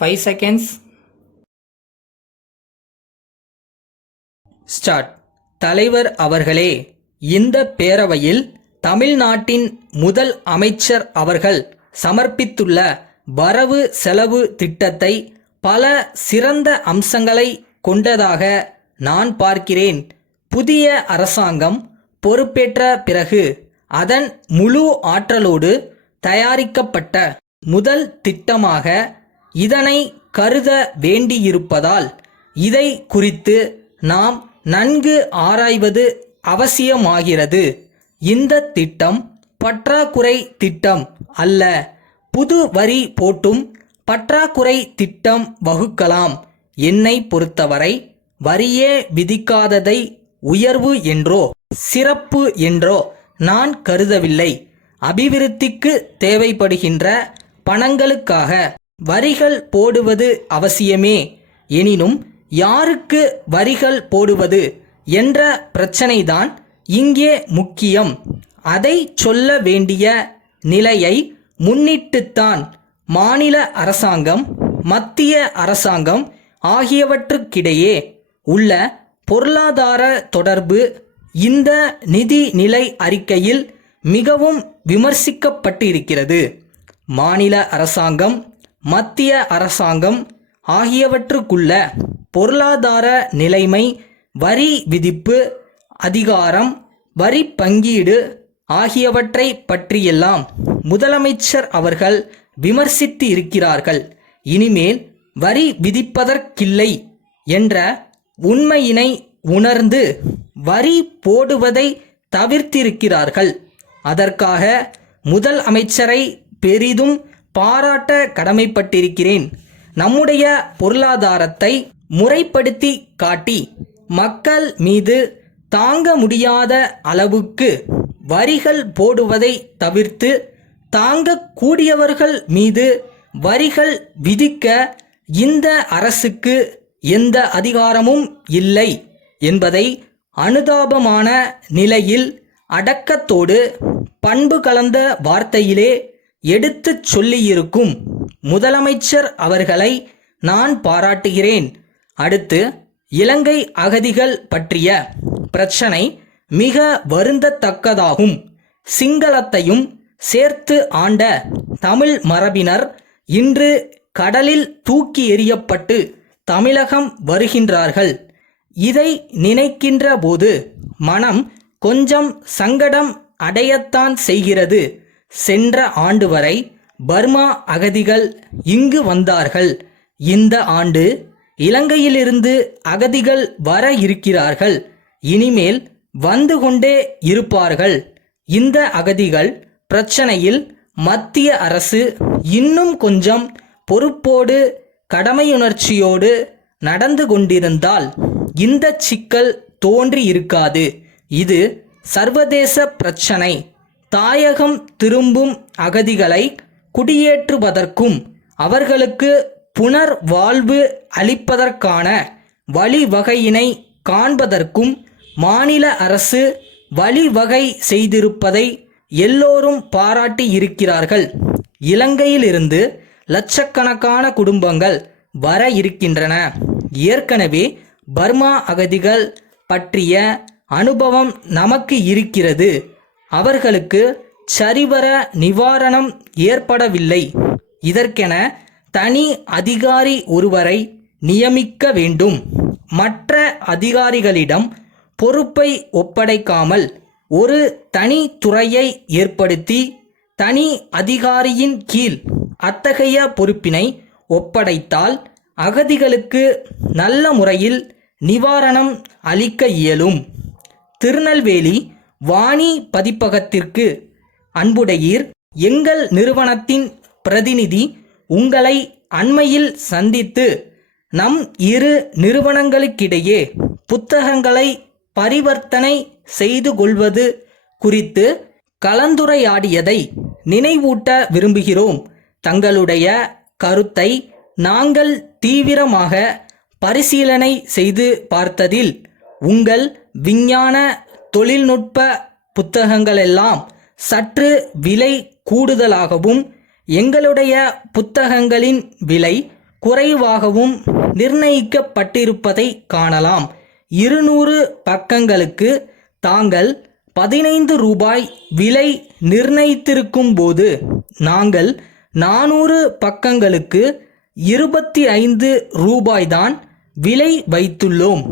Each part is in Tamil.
5 seconds. ஸ்டார்ட். தலைவர் அவர்களே, இந்த பேரவையில் தமிழ்நாட்டின் முதல் அமைச்சர் அவர்கள் சமர்ப்பித்துள்ள வரவு செலவு திட்டத்தை பல சிறந்த அம்சங்களை கொண்டதாக நான் பார்க்கிறேன். புதிய அரசாங்கம் பொறுப்பேற்ற பிறகு அதன் முழு ஆற்றலோடு தயாரிக்கப்பட்ட முதல் திட்டமாக இதனை கருத வேண்டியிருப்பதால் இதை குறித்து நாம் நன்கு ஆராய்வது அவசியமாகிறது. இந்த திட்டம் பற்றாக்குறை திட்டம் அல்ல. புது வரி போட்டும் பற்றாக்குறை திட்டம் வகுக்கலாம். என்னை பொறுத்தவரை வரியே விதிக்காததை உயர்வு என்றோ சிறப்பு என்றோ நான் கருதவில்லை. அபிவிருத்திக்கு தேவைப்படுகின்ற பணங்களுக்காக வரிகள் போடுவது அவசியமே. எனினும் யாருக்கு வரிகள் போடுவது என்ற பிரச்சனைதான் இங்கே முக்கியம். அதை சொல்ல வேண்டிய நிலையை முன்னிட்டுத்தான் மாநில அரசாங்கம், மத்திய அரசாங்கம் ஆகியவற்றுக்கிடையே உள்ள பொருளாதார தொடர்பு இந்த நிதி நிலை அறிக்கையில் மிகவும் விமர்சிக்கப்பட்டிருக்கிறது. மாநில அரசாங்கம், மத்திய அரசாங்கம் ஆகியவற்றுக்குள்ள பொருளாதார நிலைமை, வரி விதிப்பு அதிகாரம், வரி பங்கீடு ஆகியவற்றை பற்றியெல்லாம் முதலமைச்சர் அவர்கள் விமர்சித்து இருக்கிறார்கள். இனிமேல் வரி விதிப்பதற்கில்லை என்ற உண்மையினை உணர்ந்து வரி போடுவதை தவிர்த்திருக்கிறார்கள். அதற்காக முதல் அமைச்சரை பெரிதும் பாராட்ட கடமைப்பட்டிருக்கிறேன். நம்முடைய பொருளாதாரத்தை முறைப்படுத்தி காட்டி மக்கள் மீது தாங்க முடியாத அளவுக்கு வரிகள் போடுவதை தவிர்த்து தாங்கக்கூடியவர்கள் மீது வரிகள் விதிக்க இந்த அரசுக்கு எந்த அதிகாரமும் இல்லை என்பதை அனுதாபமான நிலையில் அடக்கத்தோடு பண்பு கலந்த வார்த்தையிலே எடுத்துச் சொல்லியிருக்கும் முதலமைச்சர் அவர்களை நான் பாராட்டுகிறேன். அடுத்து, இலங்கை அகதிகள் பற்றிய பிரச்சனை மிக வருந்தத்தக்கதாகும். சிங்களத்தையும் சேர்த்து ஆண்ட தமிழ் மரபினர் இன்று கடலில் தூக்கி எறியப்பட்டு தமிழகம் வருகின்றார்கள். இதை நினைக்கின்ற போது மனம் கொஞ்சம் சங்கடம் அடையத்தான் செய்கிறது. சென்ற ஆண்டு வரை பர்மா அகதிகள் இங்கு வந்தார்கள். இந்த ஆண்டு இலங்கையிலிருந்து அகதிகள் வர இருக்கிறார்கள். இனிமேல் வந்து கொண்டே இருப்பார்கள். இந்த அகதிகள் பிரச்சனையில் மத்திய அரசு இன்னும் கொஞ்சம் பொறுப்போடு கடமையுணர்ச்சியோடு நடந்து கொண்டிருந்தால் இந்த சிக்கல் தோன்றி இருக்காது. இது சர்வதேச பிரச்சனை. தாயகம் திரும்பும் அகதிகளை குடியேற்றுவதற்கும் அவர்களுக்கு புனர் வாழ்வு அளிப்பதற்கான வழிவகையினை காண்பதற்கும் மாநில அரசு வழிவகை செய்திருப்பதை எல்லோரும் பாராட்டி இருக்கிறார்கள். இலங்கையிலிருந்து லட்சக்கணக்கான குடும்பங்கள் வர இருக்கின்றன. ஏற்கனவே பர்மா அகதிகள் பற்றிய அனுபவம் நமக்கு இருக்கிறது. அவர்களுக்கு சரிவர நிவாரணம் ஏற்படவில்லை. இதற்கென தனி அதிகாரி ஒருவரை நியமிக்க வேண்டும். மற்ற அதிகாரிகளிடம் பொறுப்பை ஒப்படைக்காமல் ஒரு தனி துறையை ஏற்படுத்தி தனி அதிகாரியின் கீழ் அத்தகைய பொறுப்பினை ஒப்படைத்தால் அகதிகளுக்கு நல்ல முறையில் நிவாரணம் அளிக்க இயலும். திருநெல்வேலி வாணி பதிப்பகத்திற்கு அன்புடையீர். எங்கள் நிறுவனத்தின் பிரதிநிதி உங்களை அண்மையில் சந்தித்து நம் இரு நிறுவனங்களுக்கிடையே புத்தகங்களை பரிவர்த்தனை செய்து கொள்வது குறித்து கலந்துரையாடியதை நினைவூட்ட விரும்புகிறோம். தங்களுடைய கருத்தை நாங்கள் தீவிரமாக பரிசீலனை செய்து பார்த்ததில் உங்கள் விஞ்ஞான தொழில்நுட்ப புத்தகங்களெல்லாம் சற்று விலை கூடுதலாகவும் எங்களுடைய புத்தகங்களின் விலை குறைவாகவும் நிர்ணயிக்கப்பட்டிருப்பதை காணலாம். 200 பக்கங்களுக்கு தாங்கள் 15 ரூபாய் விலை நிர்ணயித்திருக்கும் போது நாங்கள் 400 பக்கங்களுக்கு 25 ரூபாய்தான் விலை வைத்துள்ளோம்.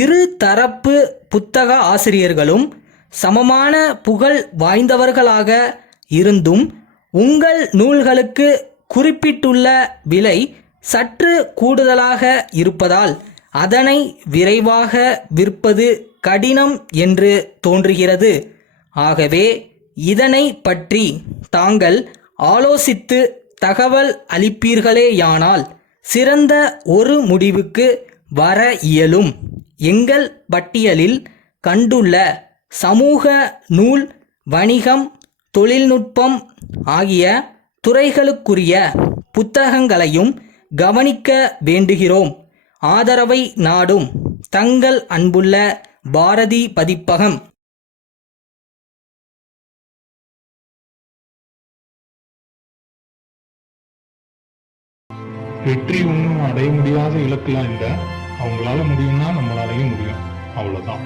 இரு தரப்பு புத்தக ஆசிரியர்களும் சமமான புகழ் வாய்ந்தவர்களாக இருந்தும் உங்கள் நூல்களுக்கு குறிப்பிட்டுள்ள விலை சற்று கூடுதலாக இருப்பதால் அதனை விரைவாக விற்பது கடினம் என்று தோன்றுகிறது. ஆகவே இதனை பற்றி தாங்கள் ஆலோசித்து தகவல் அளிப்பீர்களேயானால் சிறந்த ஒரு முடிவுக்கு வர இயலும். எங்கள் பட்டியலில் கண்டுள்ள சமூக, நூல், வணிகம், தொழில்நுட்பம் ஆகிய துறைகளுக்குரிய புத்தகங்களையும் கவனிக்க வேண்டுகிறோம். ஆதரவை நாடும் தங்கள் அன்புள்ள பாரதி பதிப்பகம். வெற்றி ஒன்றும் அடைய முடியாத இலக்குலாம் இல்லை. அவங்களால முடியும்னா நம்மளாலையும் முடியும். அவ்வளோதான்.